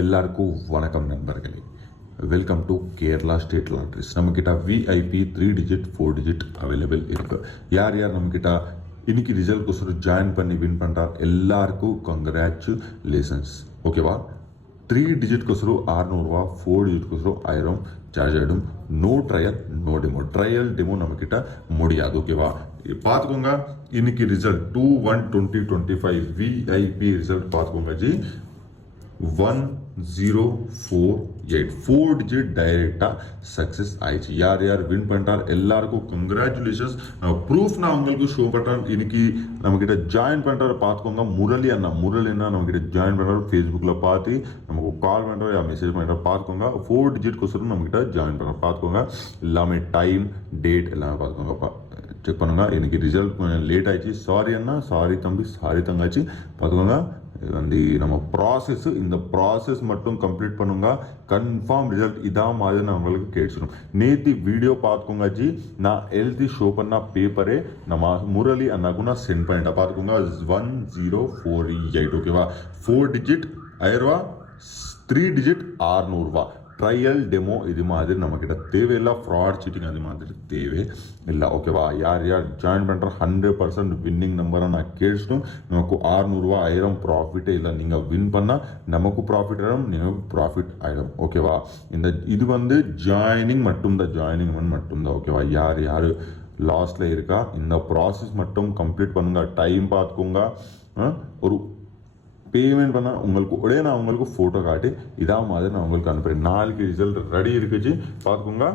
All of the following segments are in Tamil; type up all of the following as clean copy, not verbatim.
எல்லாருக்கும் வணக்கம் நண்பர்களே. Welcome to Kerala state lotteries. நம்மக்கிட்ட விஐபி 3 டிஜிட் 4 டிஜிட் அவைலபிள் இருக்கு. யார் யார் நம்மக்கிட்ட இன்னைக்கு ரிசல்ட் கோசரம் ஜாயின் பண்ணி வின் பண்ணுறார் எல்லாருக்கும் கங்க்ராச்சுலேஷன்ஸ். ஓகேவா? 3 டிஜிட் கோசரம் 600 ரூபா, 4 டிஜிட் கோசரம் 1000 சார்ஜ் ஆகிடும். No trial no demo. Trial demo நம்மக்கிட்ட முடியாது. ஓகேவா? பார்த்துக்கோங்க. இன்னைக்கு ரிசல்ட் 2/1/2025 விஐபி ரிசல்ட் பார்த்துக்கோங்க ஜி. 1048 4 டிஜிட் டைரக்டா சக்சஸ் ஆயிடுச்சு. யார் யார் வின் பண்ணிட்டார் எல்லாருக்கும் கங்க்ராச்சுலேஷன்ஸ். ப்ரூஃப் நான் உங்களுக்கு ஷோ பண்ணுறேன். இன்னைக்கு நம்மக்கிட்ட ஜாயின் பண்ணுறாரு பார்த்துக்கோங்க. முரளி அண்ணா நம்மக்கிட்ட ஜாயின் பண்ணுறாரு. ஃபேஸ்புக்கில் பார்த்து நமக்கு கால் பண்ணுறாரு, மெசேஜ் பண்ணுறாரு பார்த்துக்கோங்க. 4 டிஜிட் கோசரம் நம்மக்கிட்ட ஜாயின் பண்ணுறாரு பார்த்துக்கோங்க. எல்லாமே டைம் டேட் எல்லாமே பார்த்துக்கோங்க, செக் பண்ணுங்க. இன்னைக்கு ரிசல்ட் கொஞ்சம் லேட் ஆயிடுச்சு. சாரி அண்ணா, சாரி தம்பி, சாரி தங்காச்சு பார்த்துக்கோங்க. வந்து நம்ம ப்ராசஸ், இந்த ப்ராசஸ் மட்டும் கம்ப்ளீட் பண்ணுங்க. கன்ஃபார்ம் ரிசல்ட் இதான் மாதிரி நான் உங்களுக்கு கேட்சிடும். நேற்று வீடியோ பார்த்துக்கோங்க ஜி. நான் எழுதி ஷோ பண்ண பேப்பரே நம்ம முரளி அண்ணாக்கும் நான் சென்ட் பண்ணிட்டேன் பார்த்துக்கோங்க. 1048. ஓகேவா? 4 டிஜிட் 1000 ரூபா, 3 டிஜிட் 600 ரூபா. ட்ரையல் டெமோ இது மாதிரி நம்மக்கிட்ட தேவையில்லை. ஃப்ராட் சீட்டிங் அது மாதிரி தேவை இல்லை. ஓகேவா? யார் யார் ஜாயின் பண்ணுற 100% வின்னிங் நம்பரை நான் கேட்சிட்டோம். நமக்கு 600 ரூபா 1000 ப்ராஃபிட்டே இல்லை. நீங்கள் வின் பண்ணால் நமக்கு ப்ராஃபிட் ஆகிடும், நீங்கள் ப்ராஃபிட் ஆகிடும். ஓகேவா? இது வந்து ஜாயினிங் மட்டும்தான். ஓகேவா? யார் யார் லாஸ்ட்டில் இருக்கா இந்த ப்ராசஸ் மட்டும் கம்ப்ளீட் பண்ணுங்க. டைம் பார்த்துக்கோங்க. ஒரு பேமெண்ட் பண்ணால் உங்களுக்கு உடனே நான் உங்களுக்கு ஃபோட்டோ காட்டி இதான் மாதிரி நான் உங்களுக்கு அனுப்புகிறேன். நாளைக்கு ரிசல்ட் ரெடி இருக்குச்சு பார்த்துக்கோங்க.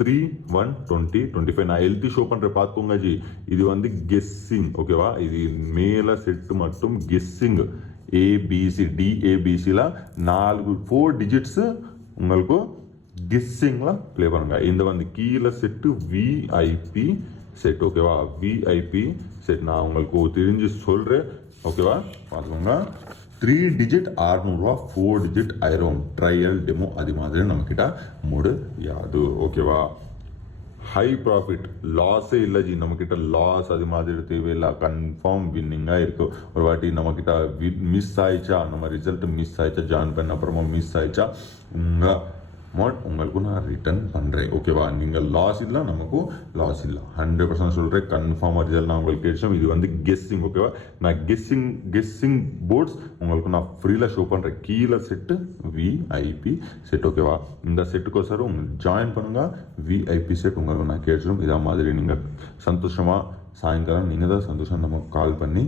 3/1/2025 நான் எழுதி ஷோ பண்ணுறேன் பார்த்துக்கோங்க ஜி. இது வந்து கெஸ்ஸிங். ஓகேவா? இது மேலே செட்டு மட்டும் கெஸ்ஸிங். ஏபிசி டிஏபிசியில் 4 டிஜிட்ஸு உங்களுக்கு கெஸ்ஸிங்கில் ப்ளே பண்ணுங்க. இந்த வந்து கீழே செட்டு விஐபி செட். ஓகேவா? விஐபி செட் நான் உங்களுக்கு தெரிஞ்சு சொல்கிறேன். ஓகேவா? பார்த்துக்கோங்க. 3 டிஜிட் 600 ரூபா, 4 டிஜிட் 1000 ட்ரையல் டெமோ அது மாதிரி நம்மக்கிட்ட முடியாது. ஓகேவா? ஹை ப்ராஃபிட், லாஸே இல்லை ஜி. நம்மக்கிட்ட லாஸ் அது மாதிரி தேவையில்லை. கன்ஃபார்ம் வின்னிங்காக இருக்கு. ஒரு வாட்டி நம்மக்கிட்ட மிஸ் ஆயிடுச்சா, நம்ம ரிசல்ட் மிஸ் ஆயிடுச்சா, ஜாயின் பண்ண அப்புறமா மிஸ் ஆயிடுச்சா, உங்களுக்கு நான் ரிட்டர்ன் பண்ணுறேன். ஓகேவா? நீங்கள் லாஸ் இல்லை, நமக்கும் லாஸ் இல்லை. 100% சொல்கிறேன். கன்ஃபார்மாக ரிசல்ட் நான் உங்களுக்கு கேட்சோம். இது வந்து கெஸ்ஸிங். ஓகேவா? நான் கெஸ்ஸிங் போர்ட்ஸ் உங்களுக்கு நான் ஃப்ரீயில் ஷோ பண்ணுறேன். கீழே செட்டு விஐபி செட். ஓகேவா? இந்த செட்டுக்கோசரம் உங்களுக்கு ஜாயின் பண்ணுங்கள். விஐபி செட் உங்களுக்கு நான் கேட்சிடும். இதே மாதிரி நீங்கள் சந்தோஷமாக சாயங்காலம் நீங்கள் தான் சந்தோஷம் நமக்கு கால் பண்ணி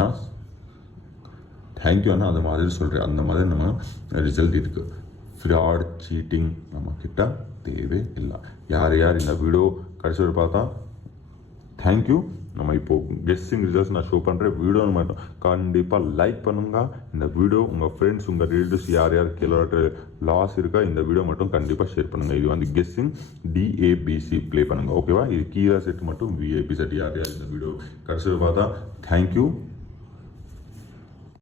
நான் தேங்க்யூ அண்ணா அது மாதிரி சொல்கிறேன். அந்த மாதிரி நம்ம ரிசல்ட் இருக்குது. ஃப்ராட் சீட்டிங் நம்மக்கிட்ட தேவை இல்லை. யார் யார் இந்த வீடியோ கடைசி வரை பார்த்தா தேங்க்யூ. நம்ம இப்போது கெஸ்ஸிங் ரிசல்ட்ஸ் நான் ஷோ பண்ணுறேன். வீடியோ மட்டும் கண்டிப்பாக லைக் பண்ணுங்க. இந்த வீடியோ உங்கள் ஃப்ரெண்ட்ஸ், உங்கள் ரிலேட்டிவ்ஸ் யார் யார் கீழே லாஸ் இருக்கா இந்த வீடியோ மட்டும் கண்டிப்பாக ஷேர் பண்ணுங்கள். இது வந்து கெஸ்ஸிங் டிஏபிசி ப்ளே பண்ணுங்கள். ஓகேவா? இது கீழே செட் மட்டும் விஐபி செட். யார் யார் இந்த வீடியோ கடைசி வரை பார்த்தா தேங்க்யூ.